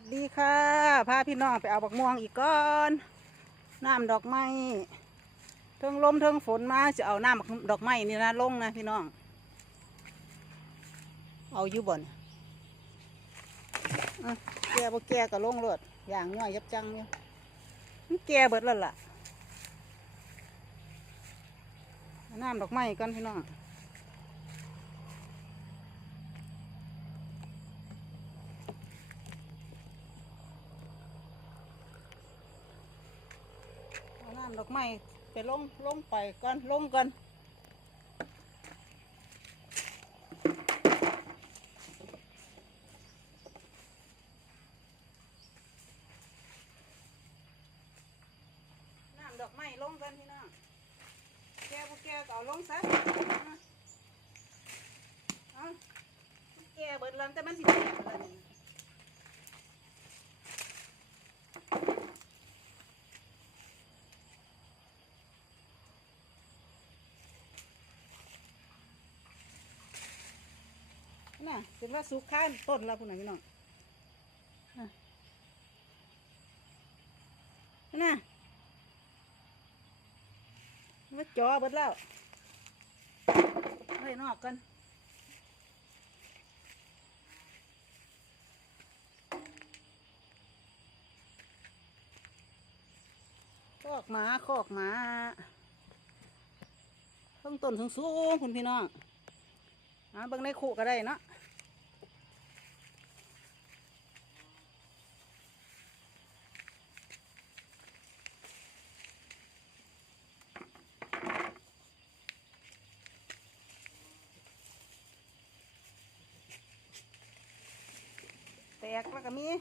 วัสดีค่ะพาพี่น้องไปเอาบักม่วงอีกก้อนน้ำดอกไม้เทิงลมเทิงฝนมาจะเอาน้ำดอกไม้นี่นะลงนะพี่น้อง เอาอยู่บ่นอะแก่บ่แก่ก็ลงรถอย่างง่อยยับจังเนี่ยมันแก่เบิดแล้วล่ะน้ำดอกไม้ก่อนพี่น้อง น้ำดอกไม้ไปลงลงไปก่อนลงก่อนน้ำดอกไม้ลงกันพี่น้องแก้วกแก่ก็เอาลงซะเอาแก่เบิดแล้วแต่มันสิแก่เบิดแล้วนี่ น่ะเป็นว่าสุกข้านต้นแล้วพุ่นน่ะพี่น้องน่ะน่ะมาจ่อเบิดแล้วไว้นอกกันคอกหมาคอกหมาต้องต้นสูงๆคุณพี่น้องอ่าเบิ่งในขู่ก็ได้เนาะ กแล้วก็มีอ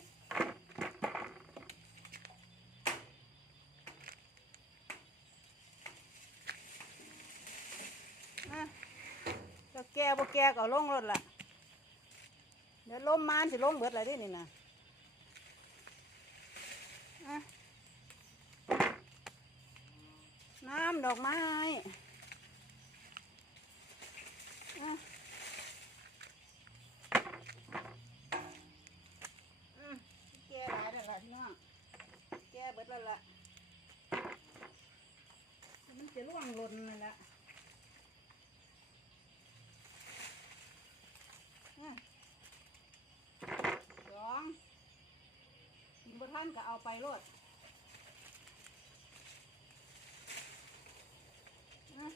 ะแก่บ่แก่ก็ลงรถละเดี๋ยวล้มมานสิลงเบิดอะไรดินี่นะน้ำดอกไม้อะอืมแก่หลายแล้วล่ะพี่ น้องแก้เบิดแล้วล่ะมันจะล่วงหล่นเลยละอะสองกินบะท่านก็เอาไปโลดอะ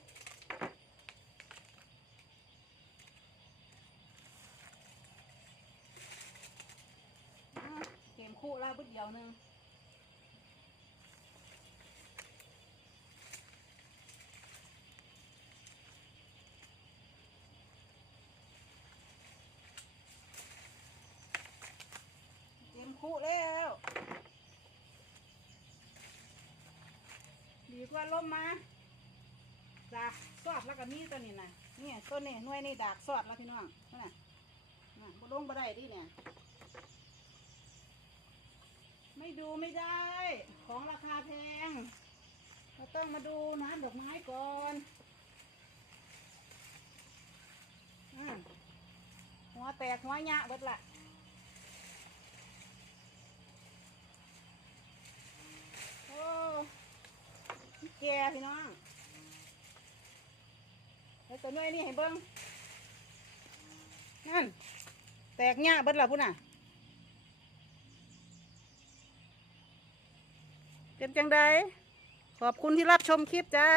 อะเกม คู่แล้วบุดเดียวหนึงเกมคู่แล้ว ดีกว่าล่มมาดากซอดแล้วก็มีตัวนี้นะเนี่ยต้นนี้หน่วยนี่ดากซอดแล้วพี่น้องนั่นน่ะน่ะบ่ลงบ่ได้ดิเนี่ย ไม่ดูไม่ได้ ของราคาแพง เราต้องมาดูน้ำดอกไม้ก่อนอหัวแตกหัวหยะเบิดละโอ้แก่พี่น้องแล้วตัวน้อยนี่ให้เบิ้งนั่น แตกหยะเบิดละพุ่นน่ะ เป็นจังไดขอบคุณที่รับชมคลิปจ้า